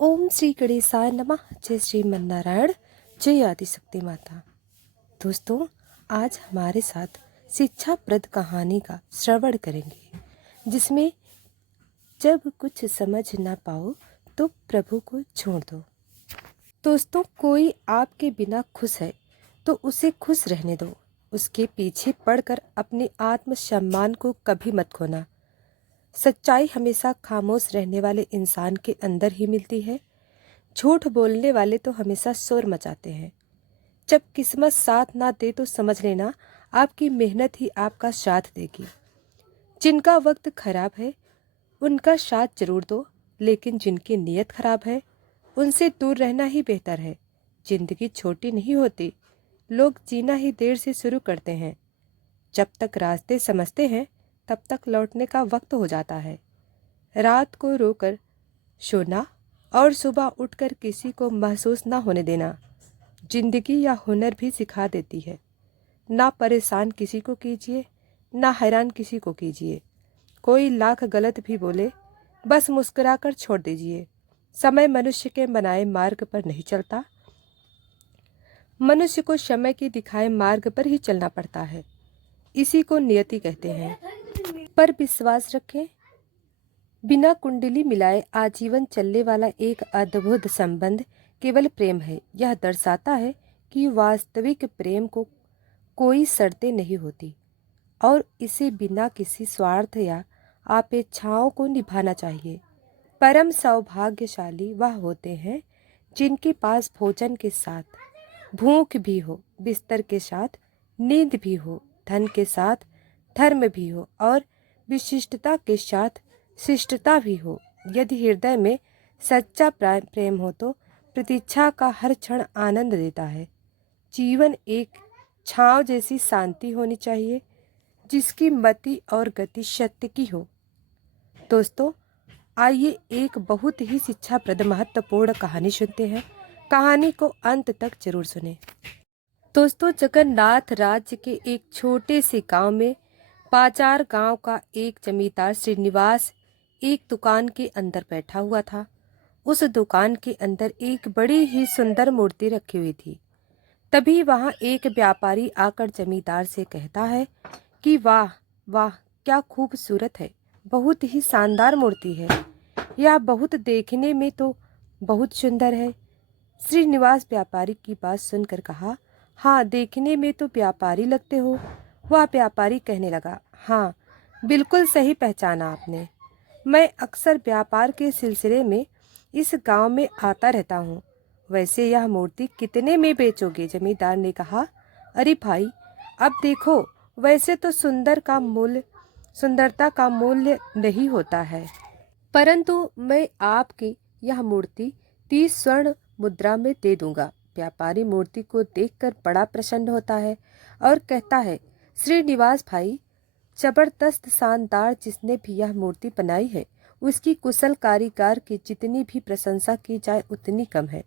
ओम श्री गणेशाय नमः। जय श्री मन्नारायण, जय आदिशक्ति माता। दोस्तों, आज हमारे साथ शिक्षाप्रद कहानी का श्रवण करेंगे, जिसमें जब कुछ समझ ना पाओ तो प्रभु को छोड़ दो। दोस्तों, कोई आपके बिना खुश है तो उसे खुश रहने दो। उसके पीछे पड़कर अपने आत्मसम्मान को कभी मत खोना। सच्चाई हमेशा खामोश रहने वाले इंसान के अंदर ही मिलती है। झूठ बोलने वाले तो हमेशा शोर मचाते हैं। जब किस्मत साथ ना दे तो समझ लेना आपकी मेहनत ही आपका साथ देगी। जिनका वक्त खराब है उनका साथ जरूर दो, लेकिन जिनकी नीयत खराब है उनसे दूर रहना ही बेहतर है। जिंदगी छोटी नहीं होती, लोग जीना ही देर से शुरू करते हैं। जब तक रास्ते समझते हैं तब तक लौटने का वक्त हो जाता है। रात को रोकर सोना और सुबह उठकर किसी को महसूस ना होने देना जिंदगी या हुनर भी सिखा देती है। ना परेशान किसी को कीजिए, ना हैरान किसी को कीजिए। कोई लाख गलत भी बोले, बस मुस्कुराकर छोड़ दीजिए। समय मनुष्य के बनाए मार्ग पर नहीं चलता, मनुष्य को समय के दिखाए मार्ग पर ही चलना पड़ता है। इसी को नियति कहते हैं। पर विश्वास रखें, बिना कुंडली मिलाए आजीवन चलने वाला एक अद्भुत संबंध केवल प्रेम है। यह दर्शाता है कि वास्तविक प्रेम को कोई शर्तें नहीं होती और इसे बिना किसी स्वार्थ या अपेक्षाओं को निभाना चाहिए। परम सौभाग्यशाली वह होते हैं जिनके पास भोजन के साथ भूख भी हो, बिस्तर के साथ नींद भी हो, धन के साथ धर्म भी हो और विशिष्टता के साथ शिष्टता भी हो। यदि हृदय में सच्चा प्रेम हो तो प्रतीक्षा का हर क्षण आनंद देता है। जीवन एक छांव जैसी शांति होनी चाहिए, जिसकी मति और गति सत्य की हो। दोस्तों, आइए एक बहुत ही शिक्षाप्रद महत्वपूर्ण कहानी सुनते हैं। कहानी को अंत तक जरूर सुने। दोस्तों, जगन्नाथ राज्य के एक छोटे से गांव में पाचार गांव का एक जमींदार श्रीनिवास एक दुकान के अंदर बैठा हुआ था। उस दुकान के अंदर एक बड़ी ही सुंदर मूर्ति रखी हुई थी। तभी वहां एक व्यापारी आकर जमींदार से कहता है कि वाह वाह, क्या खूबसूरत है, बहुत ही शानदार मूर्ति है। यह बहुत देखने में तो बहुत सुंदर है। श्रीनिवास व्यापारी की बात सुनकर कहा, हाँ, देखने में तो व्यापारी लगते हो। वह व्यापारी कहने लगा, हाँ, बिल्कुल सही पहचाना आपने। मैं अक्सर व्यापार के सिलसिले में इस गांव में आता रहता हूँ। वैसे यह मूर्ति कितने में बेचोगे? जमींदार ने कहा, अरे भाई, अब देखो, वैसे तो सुंदरता का मूल्य नहीं होता है, परंतु मैं आपकी यह मूर्ति 30 स्वर्ण मुद्रा में दे दूंगा। व्यापारी मूर्ति को देखकर बड़ा प्रसन्न होता है और कहता है, श्रीनिवास भाई, जबरदस्त शानदार, जिसने भी यह मूर्ति बनाई है उसकी कुशल कारीगर की जितनी भी प्रशंसा की जाए उतनी कम है।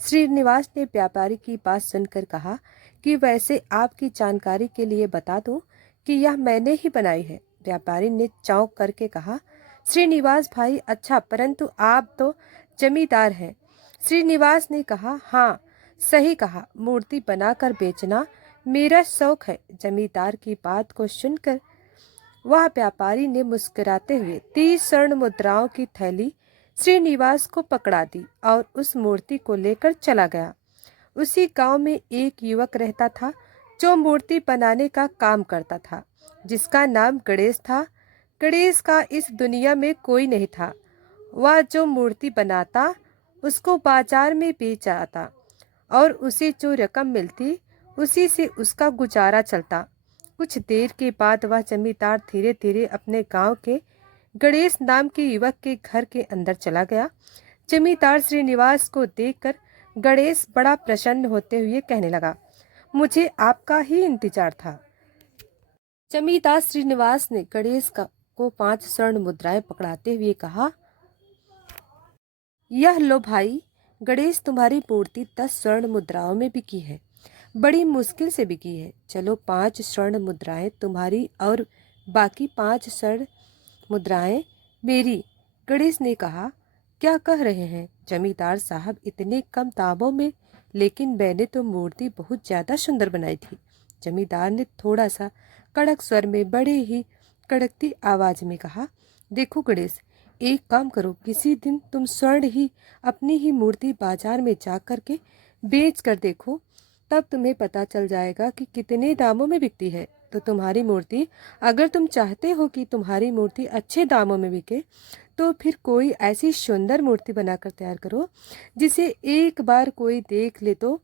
श्रीनिवास ने व्यापारी की बात सुनकर कहा कि वैसे आपकी जानकारी के लिए बता दूं कि यह मैंने ही बनाई है। व्यापारी ने चौंक करके कहा, श्रीनिवास भाई, अच्छा, परंतु आप तो जमींदार हैं। श्रीनिवास ने कहा, हाँ, सही कहा, मूर्ति बनाकर बेचना मेरा शौक है। जमींदार की बात को सुनकर वह व्यापारी ने मुस्कुराते हुए 30 स्वर्ण मुद्राओं की थैली श्रीनिवास को पकड़ा दी और उस मूर्ति को लेकर चला गया। उसी गांव में एक युवक रहता था जो मूर्ति बनाने का काम करता था, जिसका नाम गणेश था। गणेश का इस दुनिया में कोई नहीं था। वह जो मूर्ति बनाता उसको बाजार में बेच आता और उसे जो रकम मिलती उसी से उसका गुजारा चलता। कुछ देर के बाद वह जमींदार धीरे धीरे अपने गांव के गणेश नाम के युवक के घर के अंदर चला गया। जमींदार श्रीनिवास को देखकर गणेश बड़ा प्रसन्न होते हुए कहने लगा, मुझे आपका ही इंतजार था। जमींदार श्रीनिवास ने गणेश को 5 स्वर्ण मुद्राएं पकड़ाते हुए कहा, यह लो भाई, गणेश, तुम्हारी मूर्ति 10 स्वर्ण मुद्राओं में बिकी है, बड़ी मुश्किल से बिकी है। चलो, 5 स्वर्ण मुद्राएं तुम्हारी और बाकी 5 स्वर्ण मुद्राएं मेरी। गणेश ने कहा, क्या कह रहे हैं जमींदार साहब, इतने कम दामों में? लेकिन मैंने तो मूर्ति बहुत ज्यादा सुंदर बनाई थी। जमींदार ने थोड़ा सा कड़क स्वर में बड़े ही कड़कती आवाज में कहा, देखो गणेश, एक काम करो, किसी दिन तुम स्वर्ण ही अपनी ही मूर्ति बाजार में जा कर के बेच कर देखो, तब तुम्हें पता चल जाएगा कि कितने दामों में बिकती है। तो तुम्हारी मूर्ति, अगर तुम चाहते हो कि तुम्हारी मूर्ति अच्छे दामों में बिके, तो फिर कोई ऐसी सुंदर मूर्ति बनाकर तैयार करो जिसे एक बार कोई देख ले तो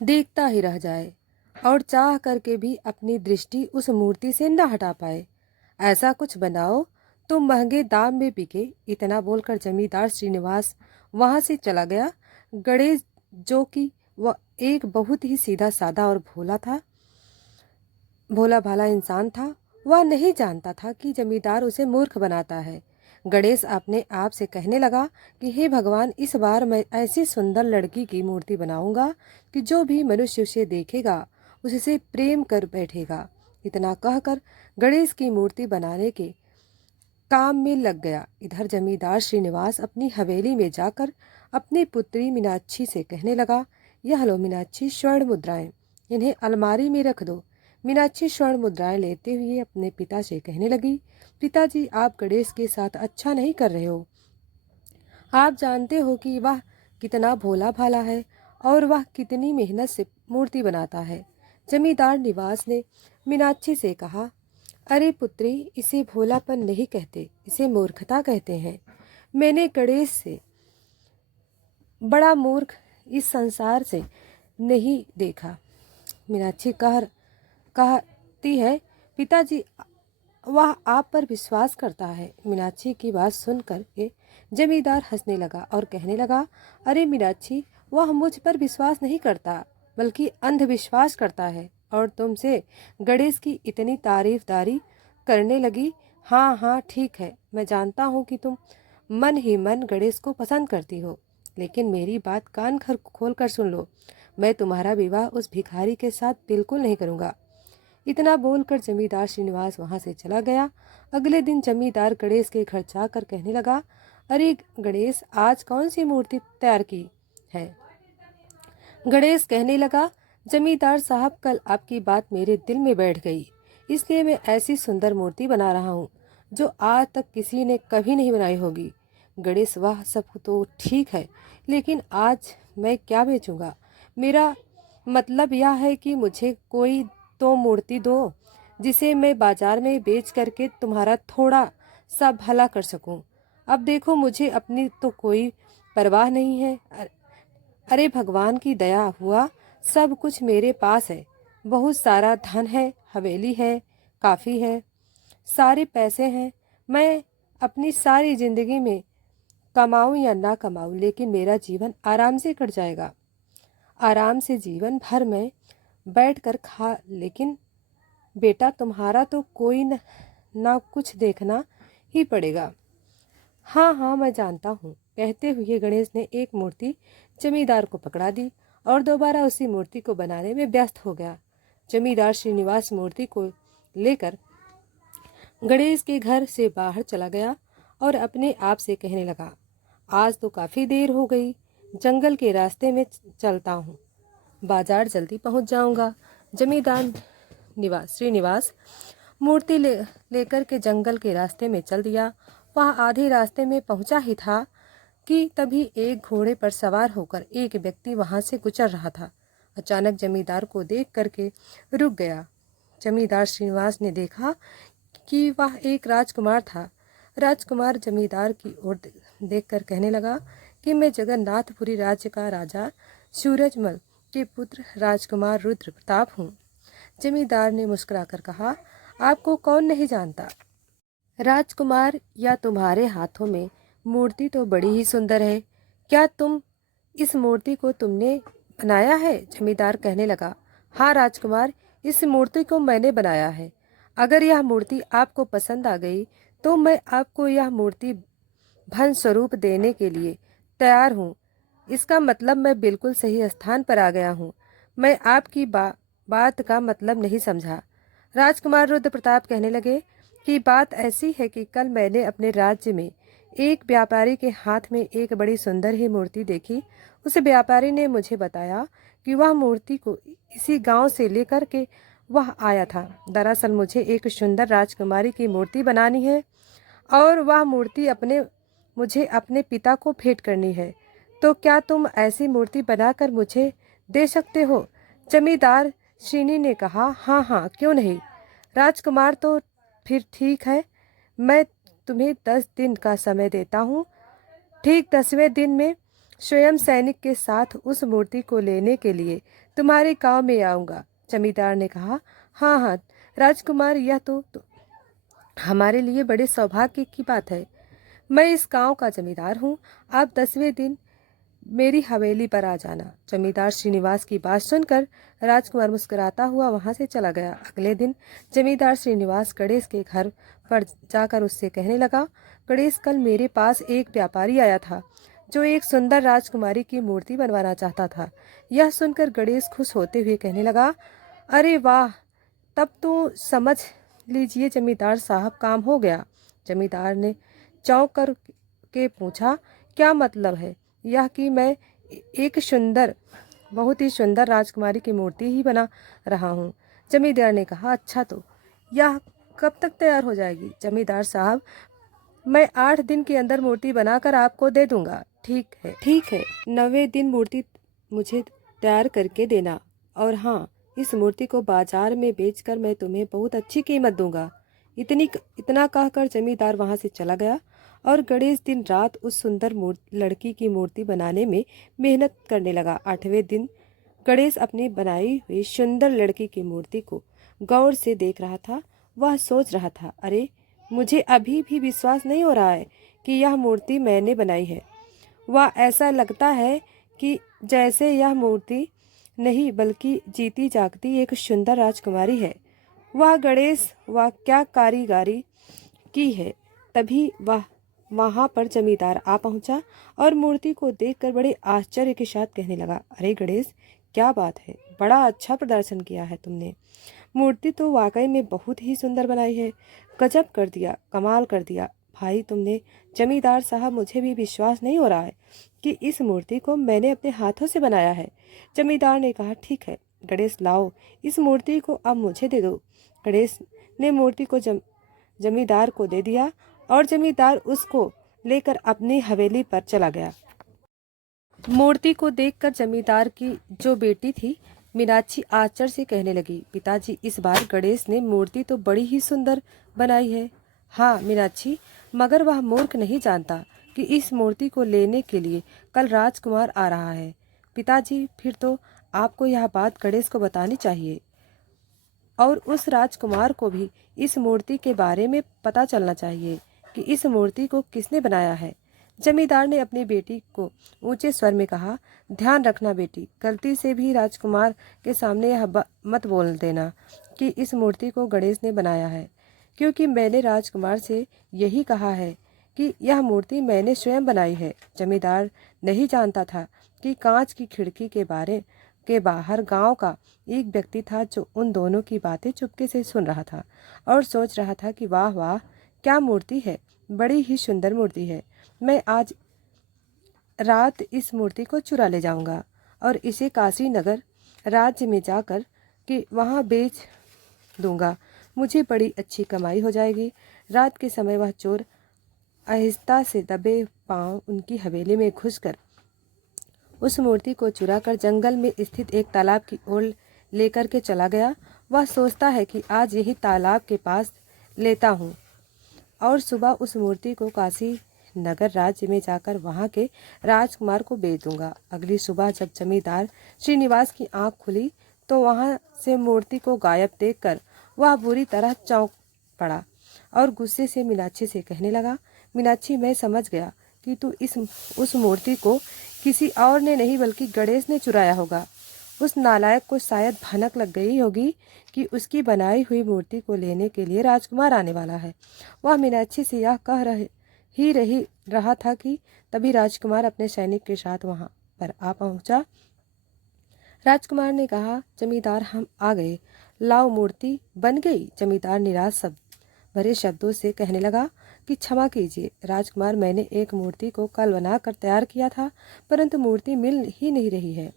देखता ही रह जाए और चाह करके भी अपनी दृष्टि उस मूर्ति से न हटा पाए। ऐसा कुछ बनाओ तो महंगे दाम में बिके। इतना बोलकर जमींदार श्रीनिवास वहां से चला गया। गणेश, जो कि वह एक बहुत ही सीधा साधा और भोला भाला इंसान था, वह नहीं जानता था कि जमींदार उसे मूर्ख बनाता है। गणेश अपने आप से कहने लगा कि हे भगवान, इस बार मैं ऐसी सुंदर लड़की की मूर्ति बनाऊंगा कि जो भी मनुष्य उसे देखेगा उससे प्रेम कर बैठेगा। इतना कहकर गणेश की मूर्ति बनाने के काम में लग गया। इधर जमींदार श्रीनिवास अपनी हवेली में जाकर अपनी पुत्री मीनाक्षी से कहने लगा, यह लो मीनाक्षी स्वर्ण मुद्राएं, इन्हें अलमारी में रख दो। मीनाक्षी स्वर्ण मुद्राएं लेते हुए अपने पिता से कहने लगी, पिताजी, आप गणेश के साथ अच्छा नहीं कर रहे हो। आप जानते हो कि वह कितना भोला भाला है और वह कितनी मेहनत से मूर्ति बनाता है। जमींदार निवास ने मीनाक्षी से कहा, अरे पुत्री, इसे भोलापन नहीं कहते, इसे मूर्खता कहते हैं। मैंने गणेश से बड़ा मूर्ख इस संसार से नहीं देखा। मीनाक्षी कहती है, पिताजी, वह आप पर विश्वास करता है। मीनाक्षी की बात सुनकर के जमींदार हंसने लगा और कहने लगा, अरे मीनाक्षी, वह मुझ पर विश्वास नहीं करता बल्कि अंधविश्वास करता है। और तुमसे गणेश की इतनी तारीफदारी करने लगी। हाँ हाँ, ठीक है, मैं जानता हूँ कि तुम मन ही मन गणेश को पसंद करती हो, लेकिन मेरी बात कान खोल कर सुन लो। मैं तुम्हारा विवाह उस भिखारी के साथ बिल्कुल नहीं करूँगा। इतना बोलकर जमींदार श्रीनिवास वहां से चला गया। अगले दिन जमींदार गणेश के घर जाकर कहने लगा, अरे गणेश, आज कौन सी मूर्ति तैयार की है? गणेश कहने लगा, जमींदार साहब, कल आपकी बात मेरे दिल में बैठ गई, इसलिए मैं ऐसी सुंदर मूर्ति बना रहा हूँ जो आज तक किसी ने कभी नहीं बनाई होगी। गणेश, वह सब तो ठीक है, लेकिन आज मैं क्या बेचूंगा? मेरा मतलब यह है कि मुझे कोई तो मूर्ति दो जिसे मैं बाजार में बेच करके तुम्हारा थोड़ा सा भला कर सकूं। अब देखो, मुझे अपनी तो कोई परवाह नहीं है। अरे भगवान की दया हुआ सब कुछ मेरे पास है। बहुत सारा धन है, हवेली है, काफ़ी है, सारे पैसे हैं। मैं अपनी सारी जिंदगी में कमाऊं या ना कमाऊं, लेकिन मेरा जीवन आराम से कट जाएगा। आराम से जीवन भर मैं बैठ कर खा। लेकिन बेटा, तुम्हारा तो कोई ना कुछ देखना ही पड़ेगा। हाँ हाँ, मैं जानता हूँ। कहते हुए गणेश ने एक मूर्ति जमींदार को पकड़ा दी और दोबारा उसी मूर्ति को बनाने में व्यस्त हो गया। जमींदार श्रीनिवास मूर्ति को लेकर गणेश के घर से बाहर चला गया और अपने आप से कहने लगा, आज तो काफ़ी देर हो गई, जंगल के रास्ते में चलता हूँ, बाजार जल्दी पहुँच जाऊँगा। जमींदार श्रीनिवास मूर्ति लेकर के जंगल के रास्ते में चल दिया। वह आधे रास्ते में पहुंचा ही था कि तभी एक घोड़े पर सवार होकर एक व्यक्ति वहां से गुजर रहा था। अचानक जमींदार को देख करके रुक गया। जमींदार श्रीनिवास ने देखा कि वह एक राजकुमार था। राजकुमार जमींदार की ओर देखकर कहने लगा कि मैं जगन्नाथपुरी राज्य का राजा सूरजमल के पुत्र राजकुमार रुद्र प्रताप हूँ। जमींदार ने मुस्कुराकर कहा, आपको कौन नहीं जानता राजकुमार, या तुम्हारे हाथों में मूर्ति तो बड़ी ही सुंदर है। क्या तुम इस मूर्ति को तुमने बनाया है? जमींदार कहने लगा, हाँ राजकुमार, इस मूर्ति को मैंने बनाया है। अगर यह मूर्ति आपको पसंद आ गई तो मैं आपको यह मूर्ति धन स्वरूप देने के लिए तैयार हूँ। इसका मतलब मैं बिल्कुल सही स्थान पर आ गया हूँ। मैं आपकी बात का मतलब नहीं समझा। राजकुमार रुद्र प्रताप कहने लगे कि बात ऐसी है कि कल मैंने अपने राज्य में एक व्यापारी के हाथ में एक बड़ी सुंदर ही मूर्ति देखी। उस व्यापारी ने मुझे बताया कि वह मूर्ति को इसी गांव से लेकर के वह आया था। दरअसल मुझे एक सुंदर राजकुमारी की मूर्ति बनानी है और वह मूर्ति मुझे अपने पिता को भेंट करनी है। तो क्या तुम ऐसी मूर्ति बनाकर मुझे दे सकते हो? जमींदार श्रीनी ने कहा, हाँ हाँ, क्यों नहीं। राजकुमार, तो फिर ठीक है, मैं तुम्हें 10 दिन का समय देता हूँ। ठीक 10वें दिन में स्वयं सैनिक के साथ उस मूर्ति को लेने के लिए तुम्हारे गांव में आऊँगा। जमींदार ने कहा, हाँ हाँ राजकुमार, यह तो हमारे लिए बड़े सौभाग्य की बात है। मैं इस गांव का जमींदार हूँ। आप 10वें दिन मेरी हवेली पर आ जाना। जमींदार श्रीनिवास की बात सुनकर राजकुमार मुस्कुराता हुआ वहां से चला गया। अगले दिन जमींदार श्रीनिवास गणेश के घर पर जाकर उससे कहने लगा, गणेश, कल मेरे पास एक व्यापारी आया था जो एक सुंदर राजकुमारी की मूर्ति बनवाना चाहता था। यह सुनकर गणेश खुश होते हुए कहने लगा, अरे वाह, तब तो समझ लीजिए जमींदार साहब, काम हो गया। जमींदार ने चौंक कर के पूछा, क्या मतलब है? यह कि मैं एक बहुत ही सुंदर राजकुमारी की मूर्ति ही बना रहा हूँ। जमींदार ने कहा, अच्छा, तो यह कब तक तैयार हो जाएगी? जमींदार साहब, मैं 8 दिन के अंदर मूर्ति बनाकर आपको दे दूंगा। ठीक है, ठीक है, 9वें दिन मूर्ति मुझे तैयार करके देना। और हाँ, इस मूर्ति को बाजार में बेचकर मैं तुम्हें बहुत अच्छी कीमत दूंगा। इतना कहकर जमींदार वहां से चला गया और गणेश दिन रात उस सुंदर लड़की की मूर्ति बनाने में मेहनत करने लगा। 8वें दिन गणेश अपनी बनाई हुई सुंदर लड़की की मूर्ति को गौर से देख रहा था। वह सोच रहा था, अरे, मुझे अभी भी विश्वास नहीं हो रहा है कि यह मूर्ति मैंने बनाई है। वह ऐसा लगता है कि जैसे यह मूर्ति नहीं बल्कि जीती जागती एक सुंदर राजकुमारी है। वह गणेश, वह क्या कारीगरी की है। तभी वहां पर जमींदार आ पहुंचा और मूर्ति को देखकर बड़े आश्चर्य के साथ कहने लगा, अरे गणेश, क्या बात है, बड़ा अच्छा प्रदर्शन किया है तुमने। मूर्ति तो वाकई में बहुत ही सुंदर बनाई है। गजब कर दिया, कमाल कर दिया भाई तुमने। जमींदार साहब, मुझे भी विश्वास नहीं हो रहा है कि इस मूर्ति को मैंने अपने हाथों से बनाया है। जमींदार ने कहा, ठीक है गणेश, लाओ इस मूर्ति को अब मुझे दे दो। गणेश ने मूर्ति को जमींदार को दे दिया और जमींदार उसको लेकर अपनी हवेली पर चला गया। मूर्ति को देखकर जमींदार की जो बेटी थी मीनाक्षी आश्चर्य से कहने लगी, पिताजी, इस बार गणेश ने मूर्ति तो बड़ी ही सुंदर बनाई है। हाँ मीनाक्षी, मगर वह मूर्ख नहीं जानता कि इस मूर्ति को लेने के लिए कल राजकुमार आ रहा है। पिताजी, फिर तो आपको यह बात गणेश को बतानी चाहिए और उस राजकुमार को भी इस मूर्ति के बारे में पता चलना चाहिए कि इस मूर्ति को किसने बनाया है। जमींदार ने अपनी बेटी को ऊंचे स्वर में कहा, ध्यान रखना बेटी, गलती से भी राजकुमार के सामने यह मत बोल देना कि इस मूर्ति को गणेश ने बनाया है, क्योंकि मैंने राजकुमार से यही कहा है कि यह मूर्ति मैंने स्वयं बनाई है। जमींदार नहीं जानता था कि कांच की खिड़की के बाहर गांव का एक व्यक्ति था जो उन दोनों की बातें चुपके से सुन रहा था और सोच रहा था कि वाह वाह, क्या मूर्ति है, बड़ी ही सुंदर मूर्ति है। मैं आज रात इस मूर्ति को चुरा ले जाऊंगा और इसे काशी नगर राज्य में जाकर कि वहां बेच दूंगा। मुझे बड़ी अच्छी कमाई हो जाएगी। रात के समय वह चोर आहिस्ता से दबे पांव उनकी हवेली में घुसकर उस मूर्ति को चुराकर जंगल में स्थित एक तालाब की ओर लेकर के चला गया। वह सोचता है कि आज यही तालाब के पास लेता हूँ और सुबह उस मूर्ति को काशी नगर राज्य में जाकर वहां के राजकुमार को बेच दूंगा। अगली सुबह जब जमींदार श्रीनिवास की आंख खुली तो वहां से मूर्ति को गायब देखकर वह बुरी तरह चौंक पड़ा और गुस्से से मीनाक्षी से कहने लगा, मीनाक्षी, मैं समझ गया कि तू उस मूर्ति को किसी और ने नहीं बल्कि गणेश ने चुराया होगा। उस नालायक को शायद भनक लग गई होगी कि उसकी बनाई हुई मूर्ति को लेने के लिए राजकुमार आने वाला है। वह मीनाक्षी से यह कह रहा था कि तभी राजकुमार अपने सैनिक के साथ वहां पर आ पहुंचा। राजकुमार ने कहा, जमींदार, हम आ गए, लाओ मूर्ति बन गई। जमींदार निराश भरे शब्दों से कहने लगा, कि क्षमा कीजिए राजकुमार, मैंने एक मूर्ति को कल बनाकर तैयार किया था, परंतु मूर्ति मिल ही नहीं रही है।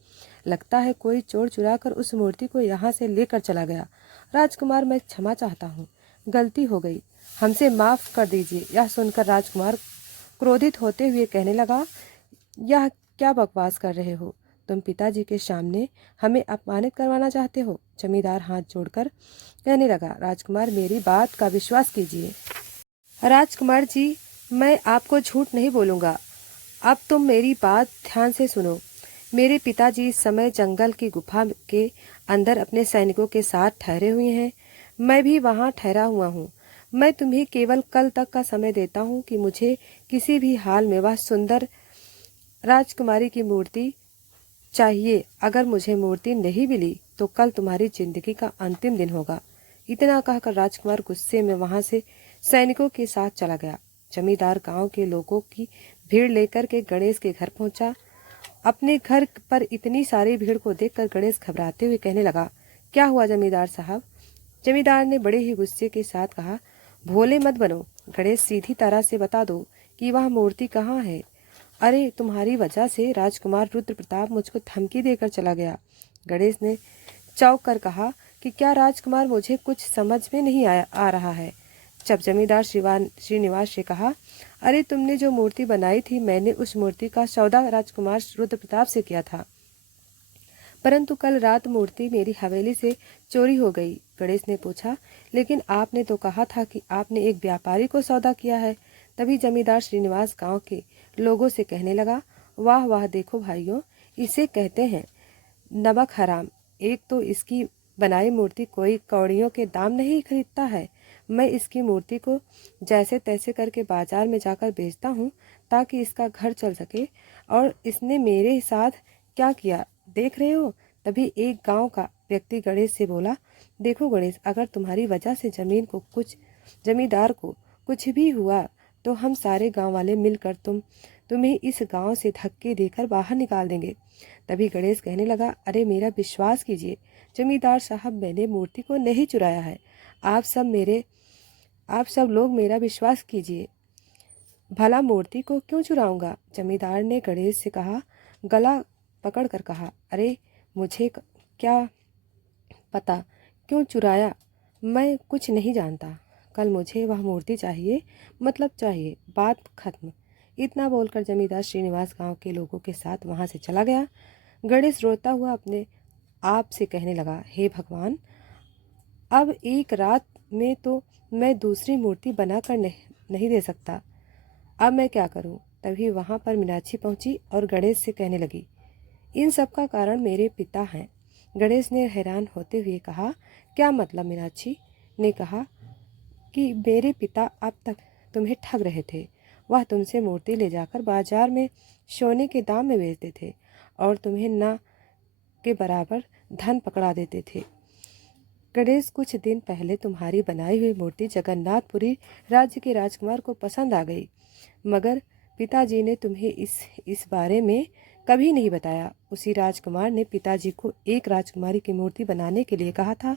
लगता है कोई चोर चुरा कर उस मूर्ति को यहाँ से लेकर चला गया। राजकुमार, मैं क्षमा चाहता हूँ, गलती हो गई, हमसे माफ़ कर दीजिए। यह सुनकर राजकुमार क्रोधित होते हुए कहने लगा, यह क्या बकवास कर रहे हो? तुम पिताजी के सामने हमें अपमानित करवाना चाहते हो? जमींदार हाथ जोड़कर कहने लगा, राजकुमार मेरी बात का विश्वास कीजिए। राजकुमार जी, मैं आपको झूठ नहीं बोलूँगा। अब तुम मेरी बात ध्यान से सुनो। मेरे पिताजी इस समय जंगल की गुफा के अंदर अपने सैनिकों के साथ ठहरे हुए हैं। मैं भी वहाँ ठहरा हुआ हूँ। मैं तुम्हें केवल कल तक का समय देता हूँ कि मुझे किसी भी हाल में वह सुंदर राजकुमारी की मूर्ति चाहिए। अगर मुझे मूर्ति नहीं मिली तो कल तुम्हारी जिंदगी का अंतिम दिन होगा। इतना कहकर राजकुमार गुस्से में वहां से सैनिकों के साथ चला गया। जमींदार गांव के लोगों की भीड़ लेकर के गणेश के घर पहुंचा। अपने घर पर इतनी सारी भीड़ को देखकर गणेश घबराते हुए कहने लगा, क्या हुआ जमींदार साहब? जमींदार ने बड़े ही गुस्से के साथ कहा, भोले मत बनो गणेश, सीधी तरह से बता दो कि वह मूर्ति कहाँ है। अरे तुम्हारी वजह से राजकुमार रुद्र प्रताप मुझको धमकी देकर चला गया। गणेश ने चौंक कर कहा कि क्या राजकुमार, मुझे कुछ समझ में नहीं आ रहा है। जब जमींदार श्रीनिवास से कहा, अरे तुमने जो मूर्ति बनाई थी, मैंने उस मूर्ति का सौदा राजकुमार रुद्र प्रताप से किया था, परंतु कल रात मूर्ति मेरी हवेली से चोरी हो गई। गणेश ने पूछा, लेकिन आपने तो कहा था कि आपने एक व्यापारी को सौदा किया है। तभी जमींदार श्रीनिवास गांव के लोगों से कहने लगा, वाह वाह, देखो भाइयों, इसे कहते हैं नमक हराम। एक तो इसकी बनाई मूर्ति कोई कौड़ियों के दाम नहीं खरीदता है। मैं इसकी मूर्ति को जैसे तैसे करके बाजार में जाकर बेचता हूँ ताकि इसका घर चल सके, और इसने मेरे साथ क्या किया देख रहे हो। तभी एक गांव का व्यक्ति गणेश से बोला, देखो गणेश, अगर तुम्हारी वजह से जमींदार को कुछ भी हुआ तो हम सारे गांव वाले मिलकर तुम्हें इस गांव से धक्के देकर बाहर निकाल देंगे। तभी गणेश कहने लगा, अरे मेरा विश्वास कीजिए जमींदार साहब, मैंने मूर्ति को नहीं चुराया है। आप सब लोग मेरा विश्वास कीजिए। भला मूर्ति को क्यों चुराऊंगा? जमींदार ने गणेश से कहा, गला पकड़ कर कहा, अरे मुझे क्या पता क्यों चुराया, मैं कुछ नहीं जानता। कल मुझे वह मूर्ति चाहिए, मतलब चाहिए, बात खत्म। इतना बोलकर जमींदार श्रीनिवास गांव के लोगों के साथ वहां से चला गया। गणेश रोता हुआ अपने आप से कहने लगा, हे भगवान, अब एक रात में तो मैं दूसरी मूर्ति बनाकर नहीं दे सकता। अब मैं क्या करूं? तभी वहां पर मीनाक्षी पहुंची और गणेश से कहने लगी, इन सब का कारण मेरे पिता हैं। गणेश ने हैरान होते हुए कहा, क्या मतलब? मीनाक्षी ने कहा कि मेरे पिता अब तक तुम्हें ठग रहे थे। वह तुमसे मूर्ति ले जाकर बाजार में सोने के दाम में बेचते थे और तुम्हें ना के बराबर धन पकड़ा देते थे। गणेश, कुछ दिन पहले तुम्हारी बनाई हुई मूर्ति जगन्नाथपुरी राज्य के राजकुमार को पसंद आ गई, मगर पिताजी ने तुम्हें इस बारे में कभी नहीं बताया। उसी राजकुमार ने पिताजी को एक राजकुमारी की मूर्ति बनाने के लिए कहा था।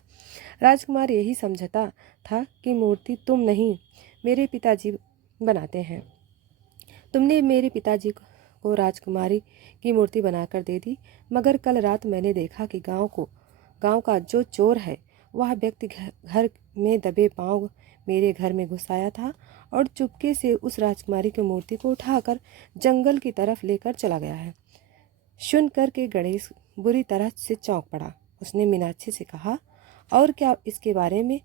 राजकुमार यही समझता था कि मूर्ति तुम नहीं, मेरे पिताजी बनाते हैं। तुमने मेरे पिताजी को राजकुमारी की मूर्ति बनाकर दे दी, मगर कल रात मैंने देखा कि गांव का जो चोर है वह व्यक्ति घर में दबे पांव मेरे घर में घुस आया था और चुपके से उस राजकुमारी की मूर्ति को उठाकर जंगल की तरफ लेकर चला गया है। सुन कर के गणेश बुरी तरह से चौंक पड़ा। उसने मीनाक्षी से कहा, और क्या इसके बारे में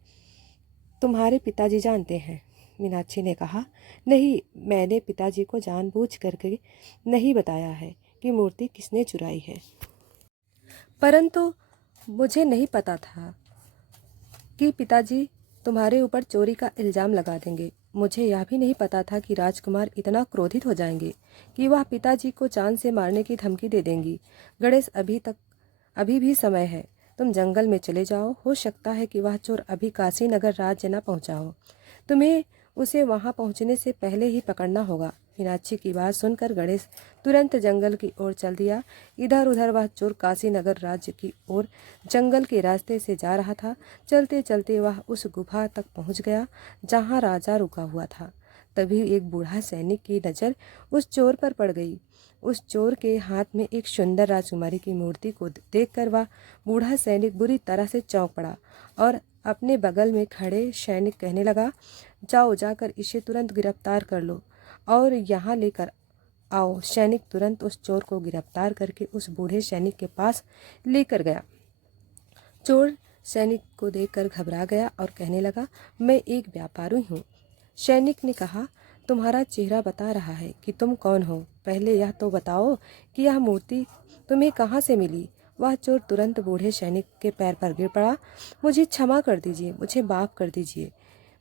तुम्हारे पिताजी जानते हैं? मीनाक्षी ने कहा, नहीं, मैंने पिताजी को जानबूझ करके नहीं बताया है कि मूर्ति किसने चुराई है, परंतु मुझे नहीं पता था कि पिताजी तुम्हारे ऊपर चोरी का इल्ज़ाम लगा देंगे। मुझे यह भी नहीं पता था कि राजकुमार इतना क्रोधित हो जाएंगे कि वह पिताजी को जान से मारने की धमकी दे देंगी। गणेश, अभी भी समय है, तुम जंगल में चले जाओ। हो सकता है कि वह चोर अभी काशी नगर राज्य न पहुंचा हो। तुम्हें उसे वहां पहुंचने से पहले ही पकड़ना होगा। मीनाक्षी की बात सुनकर गणेश तुरंत जंगल की ओर चल दिया। इधर उधर वह चोर काशी नगर राज्य की ओर जंगल के रास्ते से जा रहा था। चलते चलते वह उस गुफा तक पहुंच गया जहां राजा रुका हुआ था। तभी एक बूढ़ा सैनिक की नज़र उस चोर पर पड़ गई। उस चोर के हाथ में एक सुंदर राजकुमारी की मूर्ति को देखकर वह बूढ़ा सैनिक बुरी तरह से चौंक पड़ा और अपने बगल में खड़े सैनिक कहने लगा, जाओ जाकर इसे तुरंत गिरफ्तार कर लो और यहाँ लेकर आओ। सैनिक तुरंत उस चोर को गिरफ्तार करके उस बूढ़े सैनिक के पास लेकर गया। चोर सैनिक को देखकर घबरा गया और कहने लगा, मैं एक व्यापारी हूँ। सैनिक ने कहा, तुम्हारा चेहरा बता रहा है कि तुम कौन हो। पहले यह तो बताओ कि यह मूर्ति तुम्हें कहाँ से मिली। वह चोर तुरंत बूढ़े सैनिक के पैर पर गिर पड़ा। मुझे क्षमा कर दीजिए, मुझे माफ़ कर दीजिए।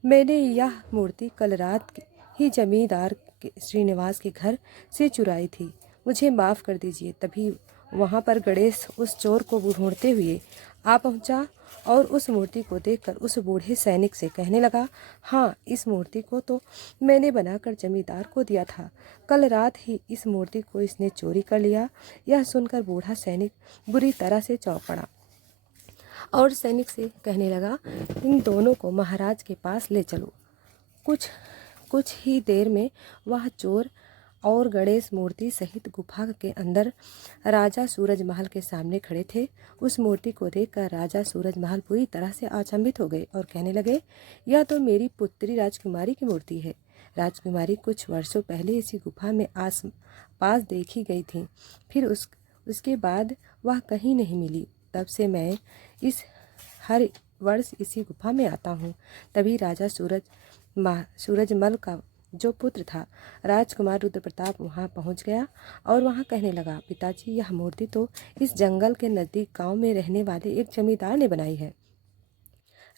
मैंने यह मूर्ति कल रात ही जमींदार के श्रीनिवास के घर से चुराई थी। मुझे माफ़ कर दीजिए। तभी वहाँ पर गणेश उस चोर को ढूंढते हुए आ पहुँचा और उस मूर्ति को देखकर उस बूढ़े सैनिक से कहने लगा, हाँ, इस मूर्ति को तो मैंने बनाकर जमींदार को दिया था। कल रात ही इस मूर्ति को इसने चोरी कर लिया। यह सुनकर बूढ़ा सैनिक बुरी तरह से चौंक पड़ा और सैनिक से कहने लगा, इन दोनों को महाराज के पास ले चलो। कुछ ही देर में वह चोर और गणेश मूर्ति सहित गुफा के अंदर राजा सूरजमहल के सामने खड़े थे। उस मूर्ति को देखकर राजा सूरजमहल पूरी तरह से अचंभित हो गए और कहने लगे, यह तो मेरी पुत्री राजकुमारी की मूर्ति है। राजकुमारी कुछ वर्षों पहले इसी गुफा में आस पास देखी गई थी। फिर उसके बाद वह कहीं नहीं मिली। तब से मैं हर वर्ष इसी गुफा में आता हूँ। तभी राजा सूरजमल का जो पुत्र था राजकुमार रुद्र प्रताप वहाँ पहुँच गया और वहाँ कहने लगा, पिताजी, यह मूर्ति तो इस जंगल के नज़दीक गांव में रहने वाले एक जमींदार ने बनाई है।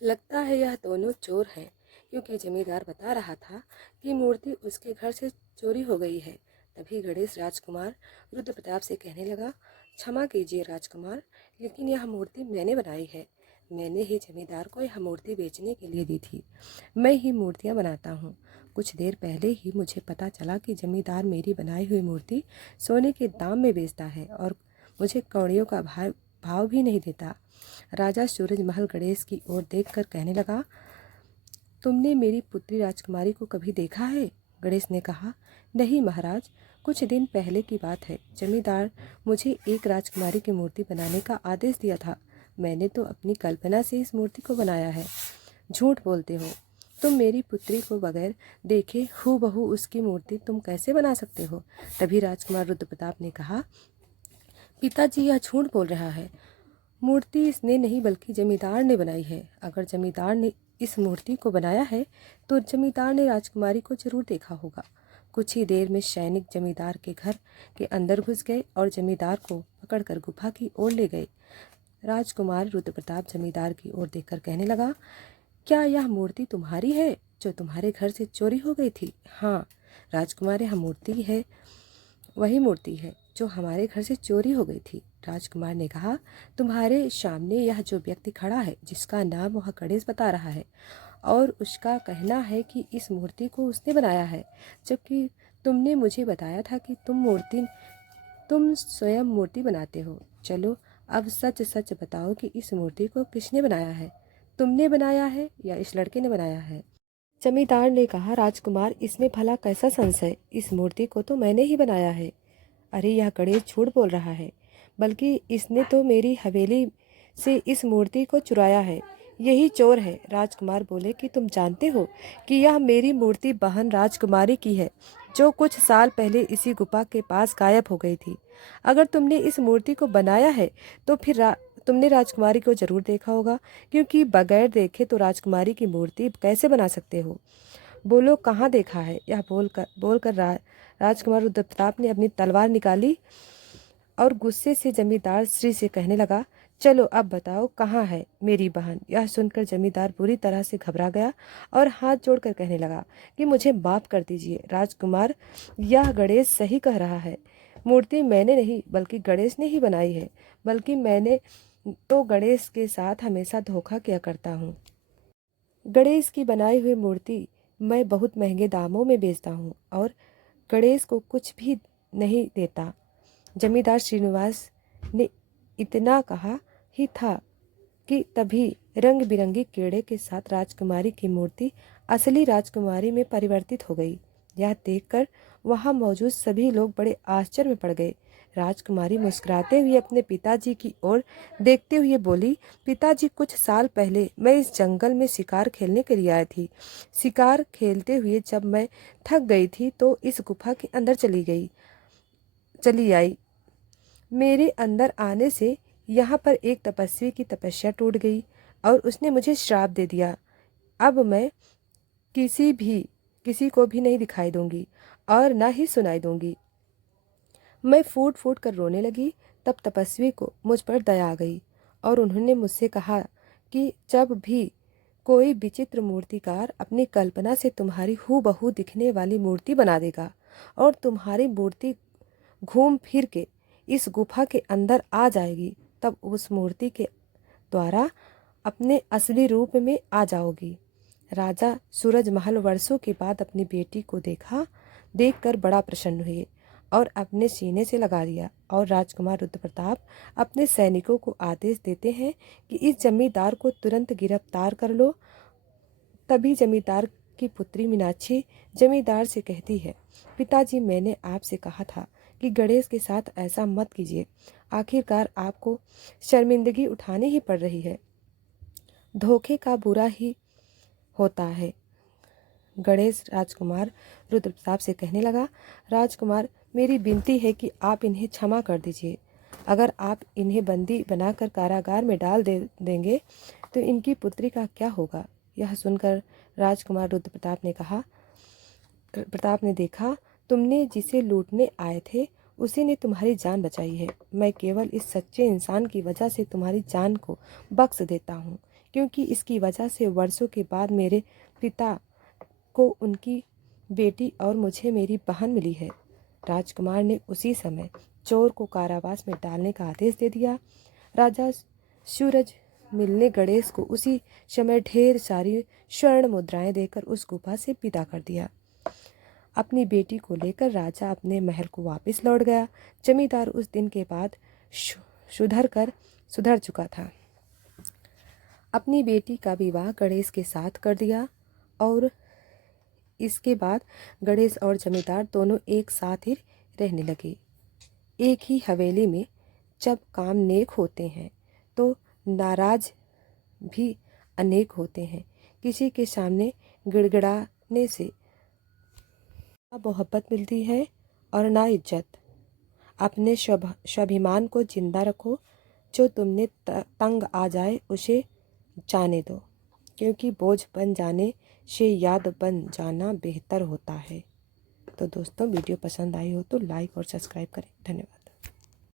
लगता है यह दोनों चोर हैं, क्योंकि जमींदार बता रहा था कि मूर्ति उसके घर से चोरी हो गई है। तभी गणेश राजकुमार रुद्र प्रताप से कहने लगा, क्षमा कीजिए राजकुमार, लेकिन यह मूर्ति मैंने बनाई है। मैंने ही जमींदार को यह मूर्ति बेचने के लिए दी थी। मैं ही मूर्तियाँ बनाता हूँ। कुछ देर पहले ही मुझे पता चला कि जमींदार मेरी बनाई हुई मूर्ति सोने के दाम में बेचता है और मुझे कौड़ियों का भाव भी नहीं देता। राजा सूरजमहल गणेश की ओर देखकर कहने लगा, तुमने मेरी पुत्री राजकुमारी को कभी देखा है? गणेश ने कहा, नहीं महाराज, कुछ दिन पहले की बात है। जमींदार मुझे एक राजकुमारी की मूर्ति बनाने का आदेश दिया था। मैंने तो अपनी कल्पना से इस मूर्ति को बनाया है। झूठ बोलते हो। तुम मेरी पुत्री को बगैर देखे हूबहू उसकी मूर्ति तुम कैसे बना सकते हो? तभी राजकुमार रुद्र प्रताप ने कहा, पिताजी, यह झूठ बोल रहा है। मूर्ति इसने नहीं बल्कि जमींदार ने बनाई है। अगर जमींदार ने इस मूर्ति को बनाया है तो जमींदार ने राजकुमारी को जरूर देखा होगा। कुछ ही देर में सैनिक जमींदार के घर के अंदर घुस गए और जमींदार को पकड़कर गुफा की ओर ले गए। राजकुमार रुद्र प्रताप जमींदार की ओर देखकर कहने लगा, क्या यह मूर्ति तुम्हारी है जो तुम्हारे घर से चोरी हो गई थी? हाँ राजकुमार, यह मूर्ति है, वही मूर्ति है जो हमारे घर से चोरी हो गई थी। राजकुमार ने कहा, तुम्हारे सामने यह जो व्यक्ति खड़ा है, जिसका नाम वह गणेश बता रहा है, और उसका कहना है कि इस मूर्ति को उसने बनाया है, जबकि तुमने मुझे बताया था कि तुम स्वयं मूर्ति बनाते हो। चलो अब सच सच बताओ कि इस मूर्ति को किसने बनाया है? तुमने बनाया है या इस लड़के ने बनाया है? जमींदार ने कहा, राजकुमार, इसमें भला कैसा संशय? इस मूर्ति को तो मैंने ही बनाया है। अरे यह गणेश झूठ बोल रहा है, बल्कि इसने तो मेरी हवेली से इस मूर्ति को चुराया है। यही चोर है। राजकुमार बोले कि तुम जानते हो कि यह मेरी मूर्ति बहन राजकुमारी की है, जो कुछ साल पहले इसी गुफा के पास गायब हो गई थी। अगर तुमने इस मूर्ति को बनाया है तो फिर तुमने राजकुमारी को जरूर देखा होगा, क्योंकि बगैर देखे तो राजकुमारी की मूर्ति कैसे बना सकते हो? बोलो, कहाँ देखा है? यह बोलकर राजकुमार रुद्र प्रताप ने अपनी तलवार निकाली और गुस्से से जमींदार श्री से कहने लगा, चलो अब बताओ कहाँ है मेरी बहन? यह सुनकर जमींदार बुरी तरह से घबरा गया और हाथ जोड़कर कहने लगा कि मुझे माफ़ कर दीजिए राजकुमार, यह गणेश सही कह रहा है। मूर्ति मैंने नहीं बल्कि गणेश ने ही बनाई है। बल्कि मैंने तो गणेश के साथ हमेशा धोखा किया करता हूँ। गणेश की बनाई हुई मूर्ति मैं बहुत महंगे दामों में बेचता हूँ और गणेश को कुछ भी नहीं देता। जमींदार श्रीनिवास ने इतना कहा ही था कि तभी रंग बिरंगी कीड़े के साथ राजकुमारी की मूर्ति असली राजकुमारी में परिवर्तित हो गई। यह देखकर वहाँ मौजूद सभी लोग बड़े आश्चर्य में पड़ गए। राजकुमारी मुस्कुराते हुए अपने पिताजी की ओर देखते हुए बोली, पिताजी, कुछ साल पहले मैं इस जंगल में शिकार खेलने के लिए आई थी। शिकार खेलते हुए जब मैं थक गई थी तो इस गुफा के अंदर चली आई। मेरे अंदर आने से यहाँ पर एक तपस्वी की तपस्या टूट गई और उसने मुझे श्राप दे दिया। अब मैं किसी को भी नहीं दिखाई दूंगी और ना ही सुनाई दूंगी। मैं फूट फूट कर रोने लगी। तब तपस्वी को मुझ पर दया आ गई और उन्होंने मुझसे कहा कि जब भी कोई विचित्र मूर्तिकार अपनी कल्पना से तुम्हारी हूबहू दिखने वाली मूर्ति बना देगा और तुम्हारी मूर्ति घूम फिर के इस गुफा के अंदर आ जाएगी, तब उस मूर्ति के द्वारा अपने असली रूप में आ जाओगी। राजा सूरजमल वर्षों के बाद अपनी बेटी को देखकर बड़ा प्रसन्न हुए और अपने सीने से लगा दिया। और राजकुमार रुद्र प्रताप अपने सैनिकों को आदेश देते हैं कि इस जमींदार को तुरंत गिरफ्तार कर लो। तभी जमींदार की पुत्री मीनाक्षी जमींदार से कहती है, पिताजी, मैंने आपसे कहा था कि गणेश के साथ ऐसा मत कीजिए। आखिरकार आपको शर्मिंदगी उठानी ही पड़ रही है। धोखे का बुरा ही होता है। गणेश राजकुमार रुद्र प्रताप से कहने लगा, राजकुमार, मेरी विनती है कि आप इन्हें क्षमा कर दीजिए। अगर आप इन्हें बंदी बनाकर कारागार में डाल देंगे तो इनकी पुत्री का क्या होगा। यह सुनकर राजकुमार रुद्र प्रताप ने देखा, तुमने जिसे लूटने आए थे उसी ने तुम्हारी जान बचाई है। मैं केवल इस सच्चे इंसान की वजह से तुम्हारी जान को बख्श देता हूँ, क्योंकि इसकी वजह से वर्षों के बाद मेरे पिता को उनकी बेटी और मुझे मेरी बहन मिली है। राजकुमार ने उसी समय चोर को कारावास में डालने का आदेश दे दिया। राजा सूरजमल ने गणेश को उसी समय ढेर सारी स्वर्ण मुद्राएं देकर उस गुफा से विदा कर दिया। अपनी बेटी को लेकर राजा अपने महल को वापस लौट गया। जमींदार उस दिन के बाद सुधर चुका था। अपनी बेटी का विवाह गणेश के साथ कर दिया और इसके बाद गणेश और जमींदार दोनों एक साथ ही रहने लगे। एक ही हवेली में जब काम नेक होते हैं तो नाराज भी अनेक होते हैं। किसी के सामने गिड़गिड़ाने से ना मोहब्बत मिलती है और ना इज्जत। अपने स्वाभिमान को जिंदा रखो। जो तुमने तंग आ जाए उसे जाने दो, क्योंकि बोझ बन जाने से याद बन जाना बेहतर होता है। तो दोस्तों, वीडियो पसंद आई हो तो लाइक और सब्सक्राइब करें। धन्यवाद।